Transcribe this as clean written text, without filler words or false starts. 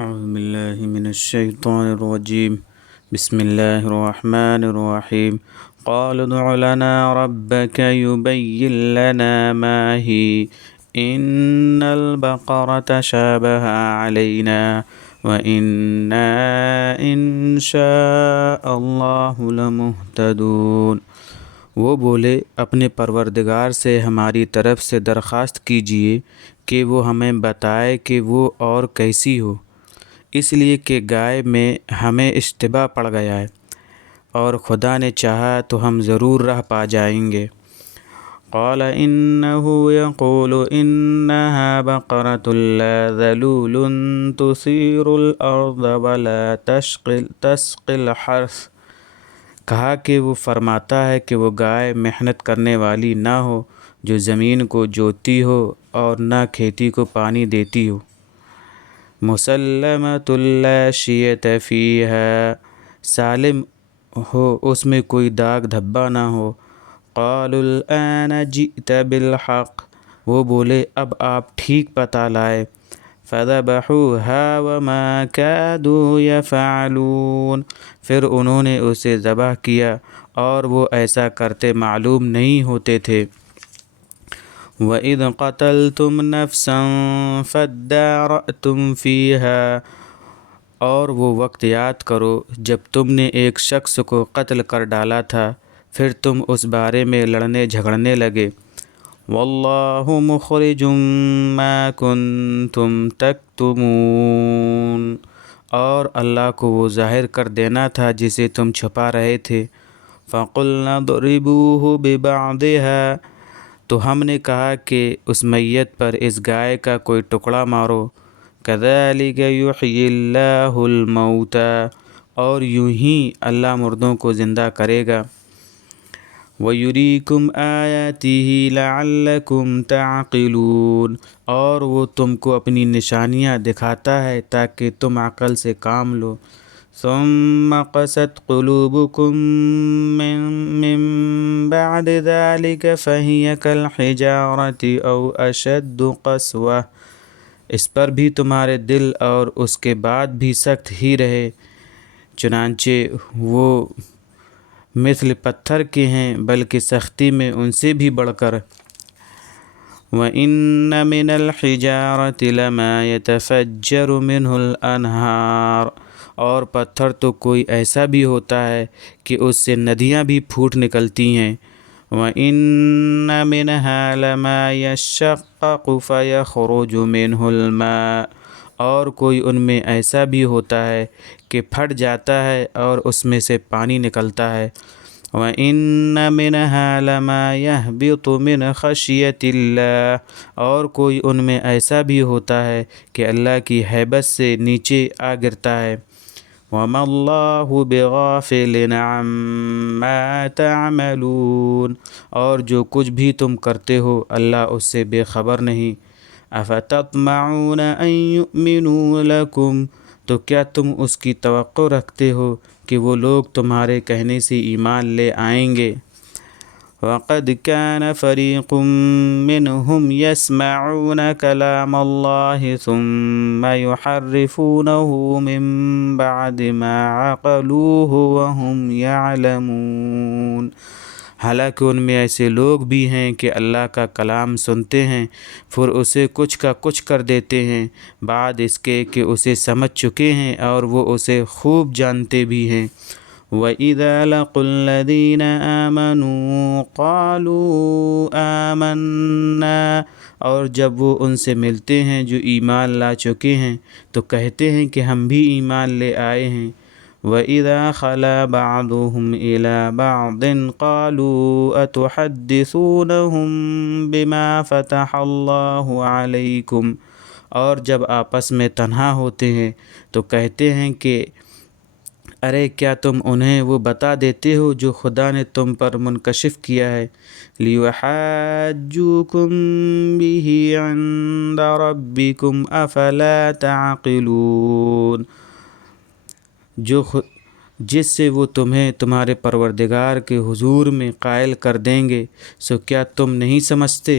أعوذ بالله من الشيطان الرجيم. بسم الله الرحمن الرحيم. قالوا ادع لنا ربك يبين لنا ما هي إن البقرة شابه علينا وإنا إن شاء الله لمهتدون۔ وہ بولے اپنے پروردگار سے ہماری طرف سے درخواست کیجیے کہ وہ ہمیں بتائے کہ وہ اور کیسی ہو، اس لیے کہ گائے میں ہمیں اشتباہ پڑ گیا ہے، اور خدا نے چاہا تو ہم ضرور راہ پا جائیں گے۔ قال إنه يقول إنها بقرة لا ذلول تثير الأرض ولا تسقي الحرث۔ کہا کہ وہ فرماتا ہے کہ وہ گائے محنت کرنے والی نہ ہو جو زمین کو جوتتی ہو اور نہ کھیتی کو پانی دیتی ہو۔ مسلمۃ لا شیۃ فیہا، سالم ہو، اس میں کوئی داغ دھبا نہ ہو۔ قالوا الآن جئت بالحق، وہ بولے اب آپ ٹھیک بتا لائے۔ فذبحوها وما كادوا يفعلون، پھر انہوں نے اسے ذبح کیا اور وہ ایسا کرتے معلوم نہیں ہوتے تھے۔ وَإِذْ قَتَلْتُمْ نَفْسًا فَادَّارَأْتُمْ فِيهَا، اور وہ وقت یاد کرو جب تم نے ایک شخص کو قتل کر ڈالا تھا، پھر تم اس بارے میں لڑنے جھگڑنے لگے۔ وَاللَّهُ مُخْرِجٌ مَا كُنْتُمْ تَكْتُمُونَ، اور اللہ کو وہ ظاہر کر دینا تھا جسے تم چھپا رہے تھے۔ فَقُلْنَا اضْرِبُوهُ بِبَعْضِهَا، تو ہم نے کہا کہ اس میت پر اس گائے کا کوئی ٹکڑا مارو۔ كَذَلِكَ يُحْيِي اللَّهُ الْمَوْتَى، اور یوں ہی اللہ مردوں کو زندہ کرے گا۔ وَيُرِيكُمْ آيَاتِهِ لَعَلَّكُمْ تَعْقِلُونَ، اور وہ تم کو اپنی نشانیاں دکھاتا ہے تاکہ تم عقل سے کام لو۔ ثُمَّ قَسَتْ قُلُوبُكُم مِّن بَعْدِ ذَلِكَ فَهِيَ كَالْحِجَارَةِ أَوْ أَشَدُّ قَسْوَةً، اس پر بھی تمہارے دل اور اس کے بعد بھی سخت ہی رہے، چنانچہ وہ مثل پتھر کے ہیں بلکہ سختی میں ان سے بھی بڑھ کر۔ وَإِنَّ مِنَ الْحِجَارَةِ لَمَا يَتَفَجَّرُ مِنْهُ الْأَنْهَارُ، اور پتھر تو کوئی ایسا بھی ہوتا ہے کہ اس سے ندیاں بھی پھوٹ نکلتی ہیں۔ وَإِنَّ مِنْهَا لَمَا يَشَّقَّقُ فَيَخْرُجُ مِنْهُ الْمَاءُ، اور کوئی ان میں ایسا بھی ہوتا ہے کہ پھٹ جاتا ہے اور اس میں سے پانی نکلتا ہے۔ وَإِنَّ مِنْهَا لَمَا يَهْبِطُ مِنْ خَشْيَةِ اللَّهِ، اور کوئی ان میں ایسا بھی ہوتا ہے کہ اللہ کی ہیبت سے نیچے آ گرتا ہے۔ وَمَا اللَّهُ بِغَافِلٍ عَمَّا تَعْمَلُونَ، اور جو کچھ بھی تم کرتے ہو اللہ اس سے بے خبر نہیں۔ أَفَتَطْمَعُونَ أَن يُؤْمِنُوا لَكُمْ، تو کیا تم اس کی توقع رکھتے ہو کہ وہ لوگ تمہارے کہنے سے ایمان لے آئیں گے؟ وَقَدْ كَانَ فَرِيقٌ مِّنْهُمْ يَسْمَعُونَ كَلَامَ اللَّهِ ثُمَّ يُحَرِّفُونَهُ مِن بَعْدِ مَا عَقَلُوهُ وَهُمْ يَعْلَمُونَ، حالانکہ ان میں ایسے لوگ بھی ہیں کہ اللہ کا کلام سنتے ہیں پھر اسے کچھ کا کچھ کر دیتے ہیں بعد اس کے کہ اسے سمجھ چکے ہیں اور وہ اسے خوب جانتے بھی ہیں۔ وَإِذَا لَقُوا الَّذِينَ آمَنُوا قَالُوا آمَنَّا، اور جب وہ ان سے ملتے ہیں جو ایمان لا چکے ہیں تو کہتے ہیں کہ ہم بھی ایمان لے آئے ہیں۔ وَإِذَا خَلَا بَعْضُهُمْ إِلَىٰ بَعْضٍ قَالُوا أَتُحَدِّثُونَهُم بِمَا فَتَحَ اللَّهُ عَلَيْكُمْ، اور جب آپس میں تنہا ہوتے ہیں تو کہتے ہیں کہ ارے کیا تم انہیں وہ بتا دیتے ہو جو خدا نے تم پر منکشف کیا ہے۔ لِيُحَاجُّوكُم بِهِ عِندَ رَبِّكُمْ أَفَلَا تَعْقِلُونَ، جس سے وہ تمہیں تمہارے پروردگار کے حضور میں قائل کر دیں گے، سو کیا تم نہیں سمجھتے؟